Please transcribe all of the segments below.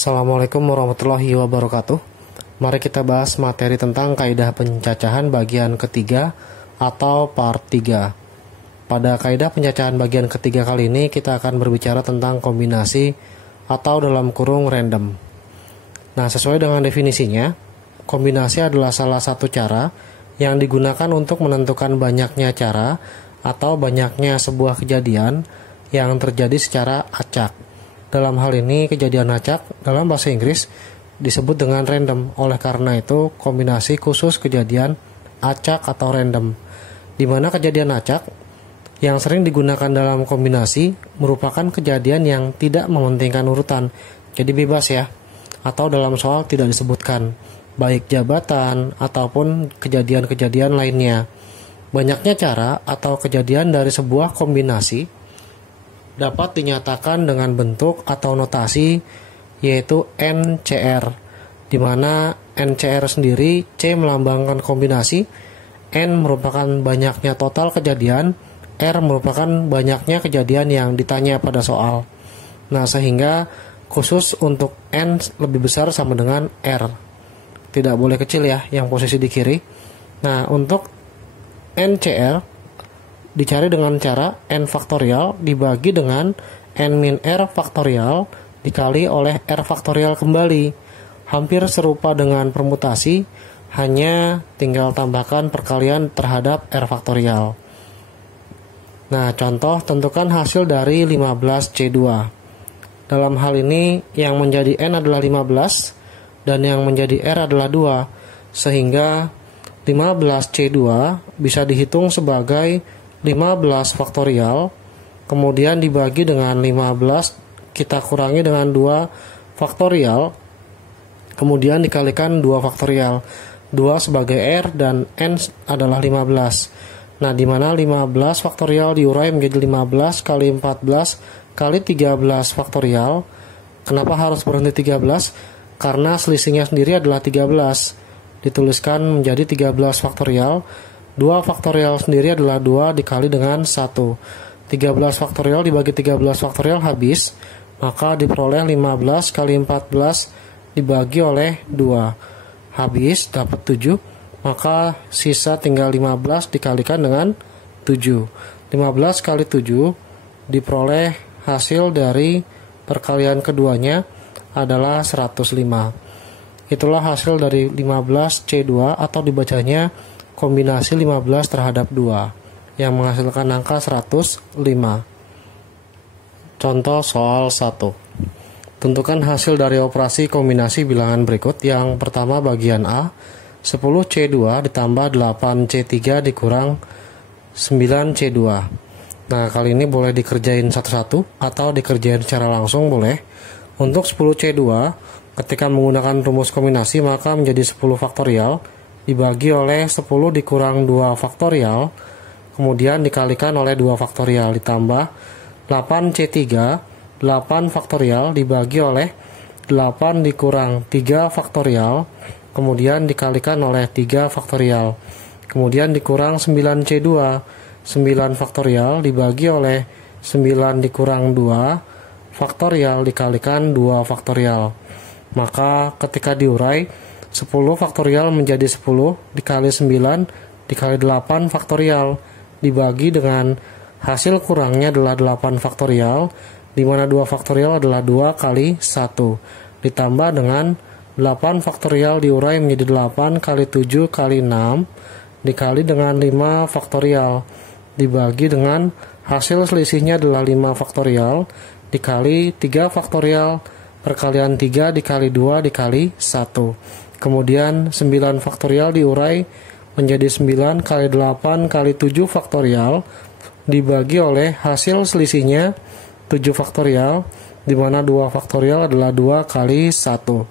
Assalamualaikum warahmatullahi wabarakatuh. Mari kita bahas materi tentang kaidah pencacahan bagian ketiga atau part 3. Pada kaidah pencacahan bagian ketiga kali ini kita akan berbicara tentang kombinasi atau dalam kurung random. Nah, sesuai dengan definisinya, kombinasi adalah salah satu cara yang digunakan untuk menentukan banyaknya cara atau banyaknya sebuah kejadian yang terjadi secara acak. Dalam hal ini, kejadian acak dalam bahasa Inggris disebut dengan random. Oleh karena itu, kombinasi khusus kejadian acak atau random, di mana kejadian acak yang sering digunakan dalam kombinasi merupakan kejadian yang tidak mementingkan urutan, jadi bebas ya, atau dalam soal tidak disebutkan, baik jabatan ataupun kejadian-kejadian lainnya. Banyaknya cara atau kejadian dari sebuah kombinasi dapat dinyatakan dengan bentuk atau notasi yaitu NCR, di mana NCR sendiri, C melambangkan kombinasi, N merupakan banyaknya total kejadian, R merupakan banyaknya kejadian yang ditanya pada soal. Nah, sehingga khusus untuk N lebih besar sama dengan R. Tidak boleh kecil ya, yang posisi di kiri. Nah, untuk NCR dicari dengan cara N faktorial dibagi dengan N min R faktorial dikali oleh R faktorial kembali. Hampir serupa dengan permutasi, hanya tinggal tambahkan perkalian terhadap R faktorial. Nah, contoh, tentukan hasil dari 15C2. Dalam hal ini, yang menjadi N adalah 15 dan yang menjadi R adalah 2, sehingga 15C2 bisa dihitung sebagai 15 faktorial, kemudian dibagi dengan 15, kita kurangi dengan 2 faktorial, kemudian dikalikan 2 faktorial. 2 sebagai R dan N adalah 15. Nah, di mana 15 faktorial diurai menjadi 15 kali 14 kali 13 faktorial. Kenapa harus berhenti 13? Karena selisihnya sendiri adalah 13. Dituliskan menjadi 13 faktorial. 2 faktorial sendiri adalah 2 dikali dengan 1. 13 faktorial dibagi 13 faktorial habis, maka diperoleh 15 kali 14 dibagi oleh 2. Habis, dapat 7, maka sisa tinggal 15 dikalikan dengan 7. 15 kali 7 diperoleh hasil dari perkalian keduanya adalah 105. Itulah hasil dari 15C2 atau dibacanya kombinasi 15 terhadap 2 yang menghasilkan angka 105. Contoh soal 1. Tentukan hasil dari operasi kombinasi bilangan berikut. Yang pertama bagian A, 10C2 ditambah 8C3 dikurang 9C2. Nah, kali ini boleh dikerjain satu-satu atau dikerjain secara langsung boleh. Untuk 10C2, ketika menggunakan rumus kombinasi maka menjadi 10 faktorial dibagi oleh 10 dikurang 2 faktorial, kemudian dikalikan oleh 2 faktorial, ditambah 8C3, 8 faktorial dibagi oleh 8 dikurang 3 faktorial, kemudian dikalikan oleh 3 faktorial, kemudian dikurang 9C2, 9 faktorial dibagi oleh 9 dikurang 2 faktorial dikalikan 2 faktorial. Maka ketika diurai, 10 faktorial menjadi 10 dikali 9 dikali 8 faktorial dibagi dengan hasil kurangnya adalah 8 faktorial, di mana 2 faktorial adalah 2 kali 1 ditambah dengan 8 faktorial diurai menjadi 8 kali 7 kali 6 dikali dengan 5 faktorial dibagi dengan hasil selisihnya adalah 5 faktorial dikali 3 faktorial perkalian 3 dikali 2 dikali 1. Kemudian 9 faktorial diurai menjadi 9 kali 8 kali 7 faktorial dibagi oleh hasil selisihnya 7 faktorial, di mana 2 faktorial adalah 2 kali 1.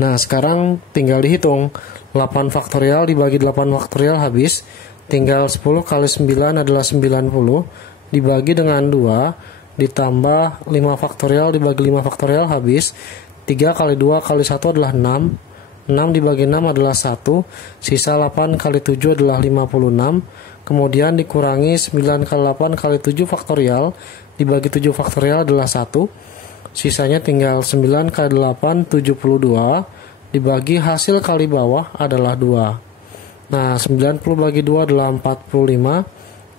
Nah, sekarang tinggal dihitung. 8 faktorial dibagi 8 faktorial habis, tinggal 10 kali 9 adalah 90 dibagi dengan 2 ditambah 5 faktorial dibagi 5 faktorial habis, 3 kali 2 kali 1 adalah 6. 6 dibagi 6 adalah 1. Sisa 8 kali 7 adalah 56. Kemudian dikurangi 9 kali 8 kali 7 faktorial dibagi 7 faktorial adalah 1. Sisanya tinggal 9 kali 8, 72, dibagi hasil kali bawah adalah 2. Nah, 90 bagi 2 adalah 45,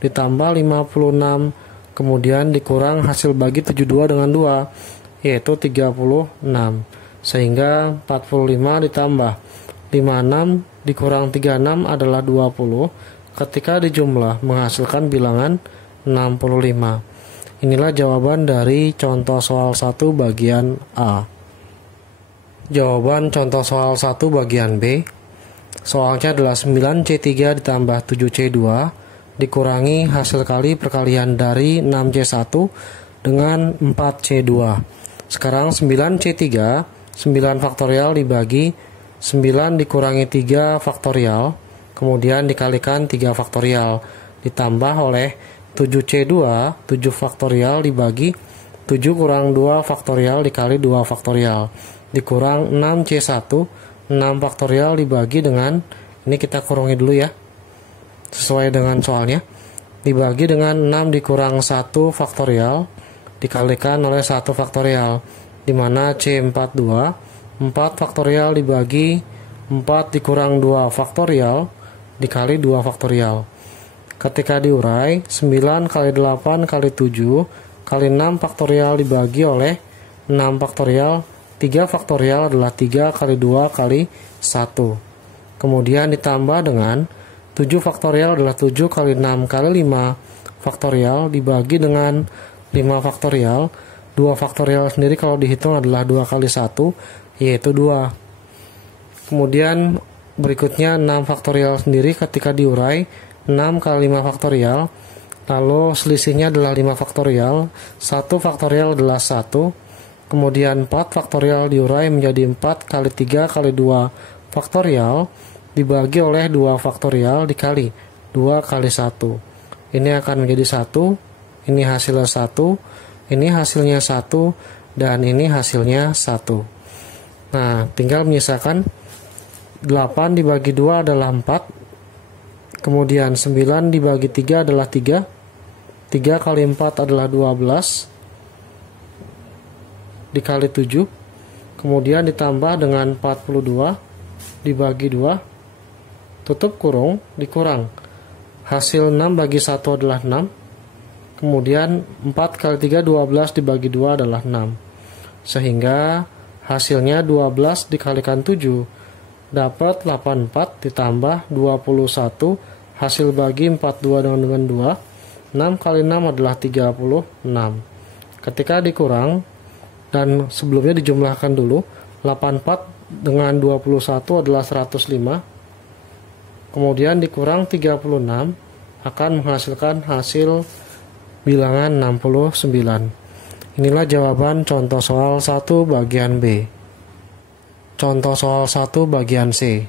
ditambah 56, kemudian dikurang hasil bagi 72 dengan 2, yaitu 36. Sehingga 45 ditambah 56 dikurang 36 adalah 20. Ketika dijumlah menghasilkan bilangan 65. Inilah jawaban dari contoh soal 1 bagian A. Jawaban contoh soal 1 bagian B. Soalnya adalah 9C3 ditambah 7C2 dikurangi hasil kali perkalian dari 6C1 dengan 4C2. Sekarang 9C3, 9 faktorial dibagi 9 dikurangi 3 faktorial, kemudian dikalikan 3 faktorial, ditambah oleh 7C2, 7 faktorial dibagi 7 kurang 2 faktorial dikali 2 faktorial, dikurang 6C1, 6 faktorial dibagi dengan, ini kita kurangi dulu ya, sesuai dengan soalnya, dibagi dengan 6 dikurang 1 faktorial, dikalikan oleh 1 faktorial, dimana C42, 4 faktorial dibagi 4 dikurang 2 faktorial, dikali 2 faktorial. Ketika diurai, 9 kali 8 kali 7 kali 6 faktorial dibagi oleh 6 faktorial, 3 faktorial adalah 3 kali 2 kali 1. Kemudian ditambah dengan 7 faktorial adalah 7 kali 6 kali 5 faktorial dibagi dengan 5 faktorial. 2 faktorial sendiri kalau dihitung adalah 2 kali 1, yaitu 2. Kemudian berikutnya 6 faktorial sendiri ketika diurai 6 kali 5 faktorial, lalu selisihnya adalah 5 faktorial, 1 faktorial adalah 1, kemudian 4 faktorial diurai menjadi 4 kali 3 kali 2 faktorial, dibagi oleh 2 faktorial dikali 2 kali 1. Ini akan menjadi 1, ini hasilnya 1, ini hasilnya 1, dan ini hasilnya 1. Nah, tinggal menyisakan 8 dibagi 2 adalah 4, kemudian 9 dibagi 3 adalah 3, 3 kali 4 adalah 12, dikali 7, kemudian ditambah dengan 42, dibagi 2, tutup kurung, dikurang. Hasil 6 bagi 1 adalah 6, kemudian 4 kali 3, 12 dibagi 2 adalah 6. Sehingga hasilnya 12 dikalikan 7, dapat 84 ditambah 21, hasil bagi 42 dengan 2, 6 kali 6 adalah 36. Ketika dikurang, dan sebelumnya dijumlahkan dulu, 84 dengan 21 adalah 105, kemudian dikurang 36, akan menghasilkan hasil bilangan 69. Inilah jawaban contoh soal 1 bagian B. Contoh soal 1 bagian C.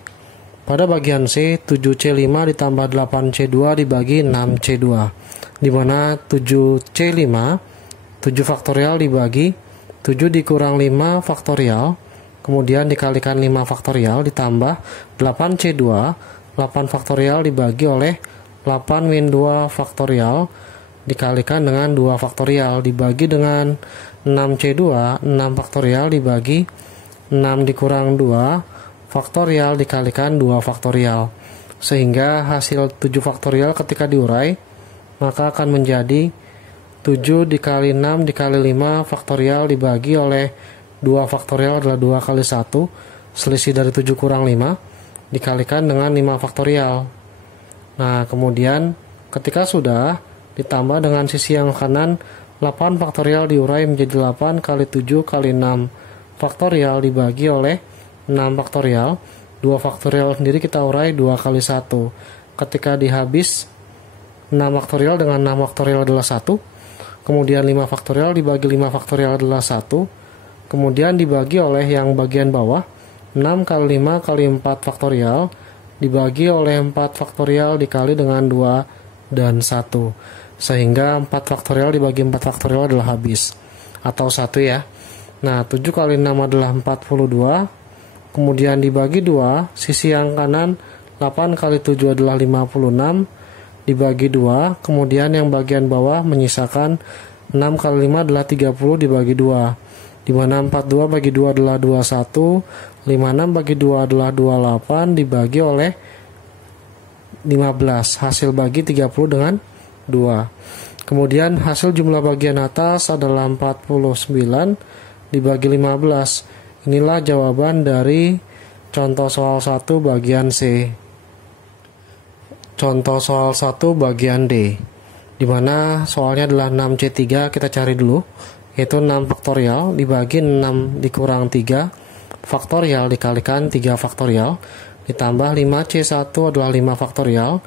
Pada bagian C, 7C5 ditambah 8C2 dibagi 6C2, di mana 7C5, 7 faktorial dibagi 7 dikurang 5 faktorial, kemudian dikalikan 5 faktorial ditambah 8C2, 8 faktorial dibagi oleh 8 min 2 faktorial, dikalikan dengan 2 faktorial, dibagi dengan 6C2, 6 faktorial dibagi 6 dikurang 2 faktorial dikalikan 2 faktorial, sehingga hasil 7 faktorial ketika diurai maka akan menjadi 7 dikali 6 dikali 5 faktorial dibagi oleh 2 faktorial adalah 2 kali 1, selisih dari 7 kurang 5 dikalikan dengan 5 faktorial. Nah, kemudian ketika sudah ditambah dengan sisi yang kanan, 8 faktorial diurai menjadi 8 kali 7 kali 6 faktorial dibagi oleh 6 faktorial. 2 faktorial sendiri kita urai 2 kali 1. Ketika dihabis 6 faktorial dengan 6 faktorial adalah 1. Kemudian 5 faktorial dibagi 5 faktorial adalah 1. Kemudian dibagi oleh yang bagian bawah, 6 kali 5 kali 4 faktorial dibagi oleh 4 faktorial dikali dengan 2 dan 1. Sehingga 4 faktorial dibagi 4 faktorial adalah habis, atau 1 ya. Nah, 7 kali 6 adalah 42, kemudian dibagi 2, sisi yang kanan 8 kali 7 adalah 56, dibagi 2, kemudian yang bagian bawah menyisakan 6 kali 5 adalah 30 dibagi 2. di mana 42 bagi 2 adalah 21, 56 bagi 2 adalah 28 dibagi oleh 15, hasil bagi 30 dengan 2. Kemudian hasil jumlah bagian atas adalah 49 dibagi 15. Inilah jawaban dari contoh soal 1 bagian C. Contoh soal 1 bagian D, di mana soalnya adalah 6C3, kita cari dulu, yaitu 6 faktorial dibagi 6 dikurang 3 faktorial dikalikan 3 faktorial, ditambah 5C1 adalah 5 faktorial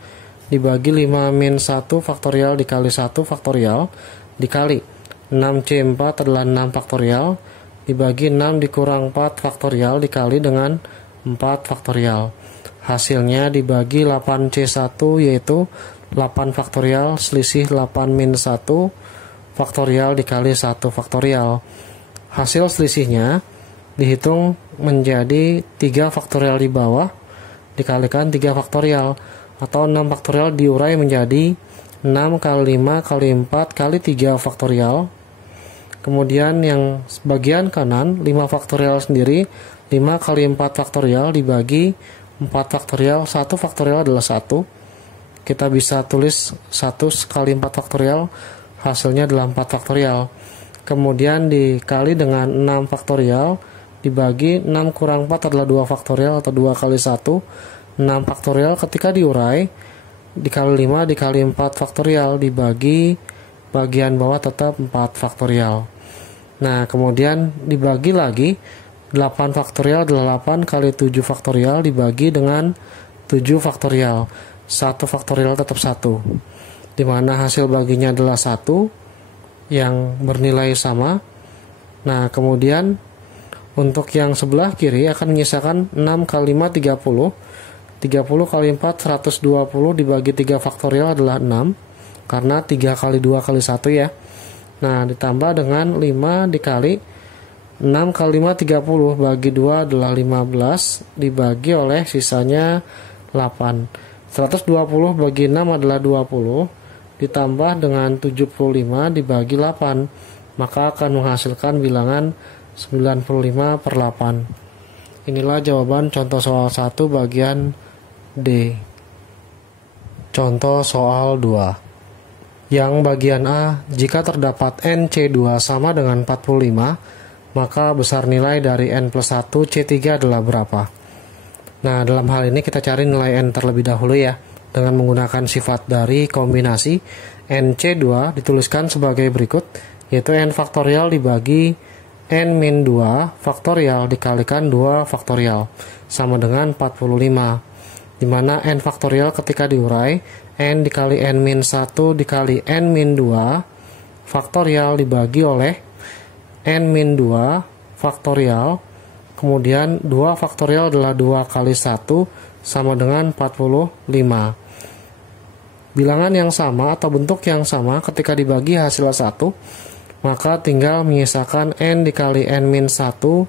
dibagi 5 min 1 faktorial dikali 1 faktorial dikali 6C4 adalah 6 faktorial dibagi 6 dikurang 4 faktorial dikali dengan 4 faktorial. Hasilnya dibagi 8C1 yaitu 8 faktorial selisih 8 min 1 faktorial dikali 1 faktorial. Hasil selisihnya dihitung menjadi 3 faktorial di bawah dikalikan 3 faktorial, atau 6 faktorial diurai menjadi 6 kali 5 kali 4 kali 3 faktorial. Kemudian yang bagian kanan 5 faktorial sendiri, 5 kali 4 faktorial dibagi 4 faktorial, 1 faktorial adalah 1. Kita bisa tulis 1 kali 4 faktorial, hasilnya adalah 4 faktorial. Kemudian dikali dengan 6 faktorial dibagi 6 kurang 4 adalah 2 faktorial atau 2 kali 1. 6 faktorial ketika diurai dikali 5 dikali 4 faktorial dibagi bagian bawah tetap 4 faktorial. Nah, kemudian dibagi lagi 8 faktorial adalah 8 kali 7 faktorial dibagi dengan 7 faktorial. 1 faktorial tetap 1. Di mana hasil baginya adalah 1 yang bernilai sama. Nah, kemudian untuk yang sebelah kiri akan menyisakan 6 kali 5 30. 30 kali 4 120 dibagi 3 faktorial adalah 6. Karena 3 kali 2 kali 1 ya. Nah, ditambah dengan 5 dikali 6 kali 5 30 bagi 2 adalah 15 dibagi oleh sisanya 8. 120 bagi 6 adalah 20 ditambah dengan 75 dibagi 8, maka akan menghasilkan bilangan 95/8. Inilah jawaban contoh soal 1 bagian D. Contoh soal 2. Yang bagian A, jika terdapat NC2 sama dengan 45, maka besar nilai dari N plus 1 C3 adalah berapa? Nah, dalam hal ini kita cari nilai N terlebih dahulu ya, dengan menggunakan sifat dari kombinasi. NC2 dituliskan sebagai berikut, yaitu N faktorial dibagi N min 2 faktorial dikalikan 2 faktorial sama dengan 45, dimana N faktorial ketika diurai N dikali N min 1 dikali N min 2 faktorial dibagi oleh N min 2 faktorial, kemudian 2 faktorial adalah 2 kali 1 sama dengan 45. Bilangan yang sama atau bentuk yang sama ketika dibagi hasil 1, maka tinggal menyisakan N dikali N min 1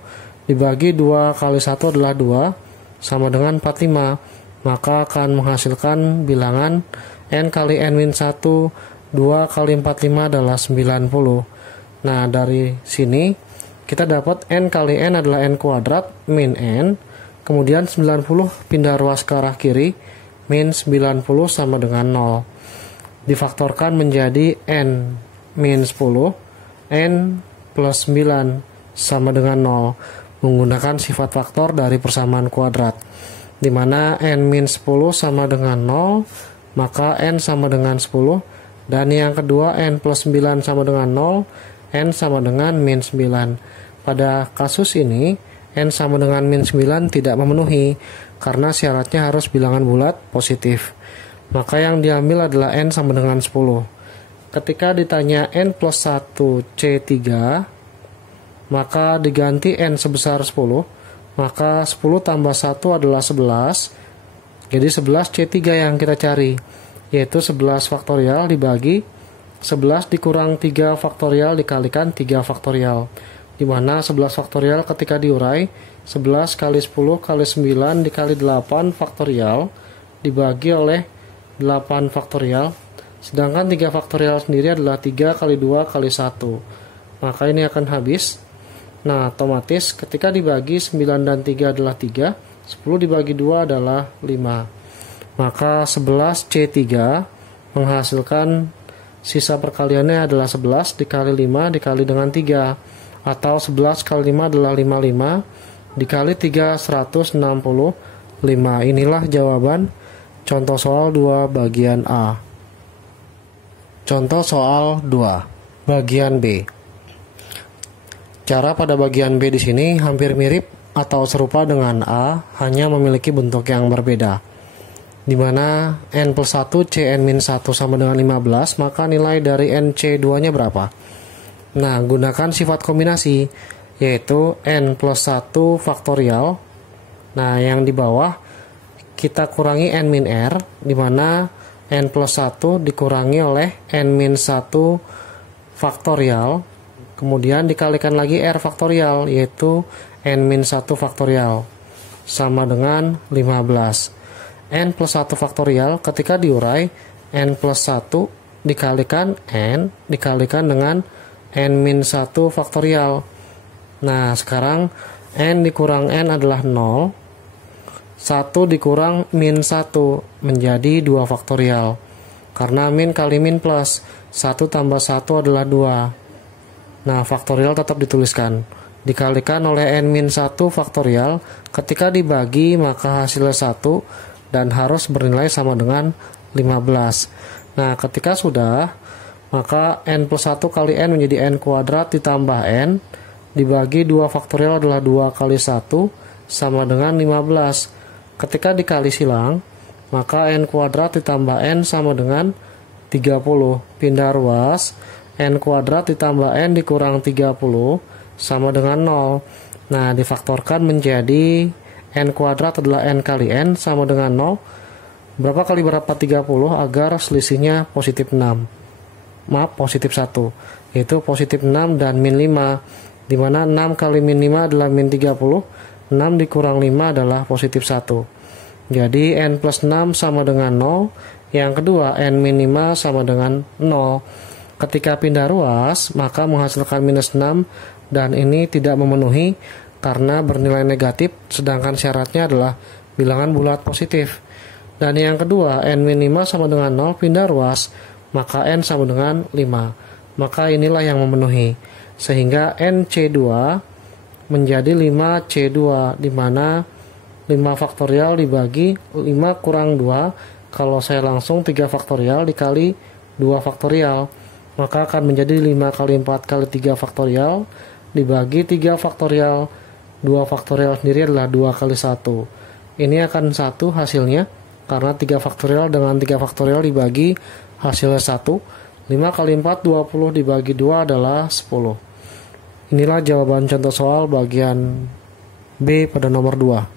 dibagi 2 kali 1 adalah 2 sama dengan 45, maka akan menghasilkan bilangan N kali N min 1 2 kali 45 adalah 90. Nah, dari sini kita dapat N kali N adalah N kuadrat min N, kemudian 90 pindah ruas ke arah kiri, min 90 sama dengan 0. Difaktorkan menjadi N min 10, N plus 9 sama dengan 0 menggunakan sifat faktor dari persamaan kuadrat, di mana N min 10 sama dengan 0, maka N sama dengan 10, dan yang kedua N plus 9 sama dengan 0, N sama dengan min 9. Pada kasus ini N sama dengan min 9 tidak memenuhi karena syaratnya harus bilangan bulat positif, maka yang diambil adalah N sama dengan 10. Ketika ditanya N plus 1 C3, maka diganti N sebesar 10, maka 10 tambah 1 adalah 11. Jadi 11 C3 yang kita cari, yaitu 11 faktorial dibagi 11 dikurang 3 faktorial dikalikan 3 faktorial, di mana 11 faktorial ketika diurai 11 kali 10 kali 9 dikali 8 faktorial dibagi oleh 8 faktorial. Sedangkan 3 faktorial sendiri adalah 3 kali 2 kali 1. Maka ini akan habis. Nah, otomatis ketika dibagi 9 dan 3 adalah 3, 10 dibagi 2 adalah 5. Maka 11C3 menghasilkan sisa perkaliannya adalah 11 dikali 5 dikali dengan 3. Atau 11 kali 5 adalah 55 dikali 3, 165. Inilah jawaban contoh soal 2 bagian A. Contoh soal 2 bagian B. Cara pada bagian B di sini hampir mirip atau serupa dengan A, hanya memiliki bentuk yang berbeda. Di mana N plus 1 Cn-1 sama dengan 15, maka nilai dari NC2-nya berapa? Nah, gunakan sifat kombinasi, yaitu N plus 1 faktorial. Nah, yang di bawah kita kurangi N min R, di mana N plus 1 dikurangi oleh N min 1 faktorial, kemudian dikalikan lagi R faktorial, yaitu N min 1 faktorial, sama dengan 15. N plus 1 faktorial ketika diurai, N plus 1 dikalikan N, dikalikan dengan N min 1 faktorial. Nah, sekarang N dikurang N adalah 0, 1 dikurang min 1 menjadi 2 faktorial. Karena min kali min plus, 1 tambah 1 adalah 2. Nah, faktorial tetap dituliskan. Dikalikan oleh N min 1 faktorial, ketika dibagi maka hasilnya 1 dan harus bernilai sama dengan 15. Nah, ketika sudah, maka N plus 1 kali N menjadi N kuadrat ditambah N, dibagi 2 faktorial adalah 2 kali 1 sama dengan 15. Ketika dikali silang, maka N kuadrat ditambah N sama dengan 30. Pindah ruas, N kuadrat ditambah N dikurang 30 sama dengan 0. Nah, difaktorkan menjadi N kuadrat adalah N kali N sama dengan 0. Berapa kali berapa 30 agar selisihnya positif 6. Maaf, positif 1. Yaitu positif 6 dan min 5. Dimana 6 kali min 5 adalah min 30. 6 dikurang 5 adalah positif 1. Jadi N plus 6 sama dengan 0. Yang kedua, N min 5 sama dengan 0. Ketika pindah ruas, maka menghasilkan minus 6 dan ini tidak memenuhi karena bernilai negatif, sedangkan syaratnya adalah bilangan bulat positif. Dan yang kedua, N min 5 sama dengan 0, pindah ruas, maka N sama dengan 5. Maka inilah yang memenuhi. Sehingga NC2 menjadi 5C2, di mana 5 faktorial dibagi 5 kurang 2, kalau saya langsung 3 faktorial dikali 2 faktorial. Maka akan menjadi 5 kali 4 kali 3 faktorial dibagi 3 faktorial. 2 faktorial sendiri adalah 2 kali 1. Ini akan 1 hasilnya, karena 3 faktorial dengan 3 faktorial dibagi hasilnya 1. 5 kali 4, 20 dibagi 2 adalah 10. Inilah jawaban contoh soal bagian B pada nomor 2.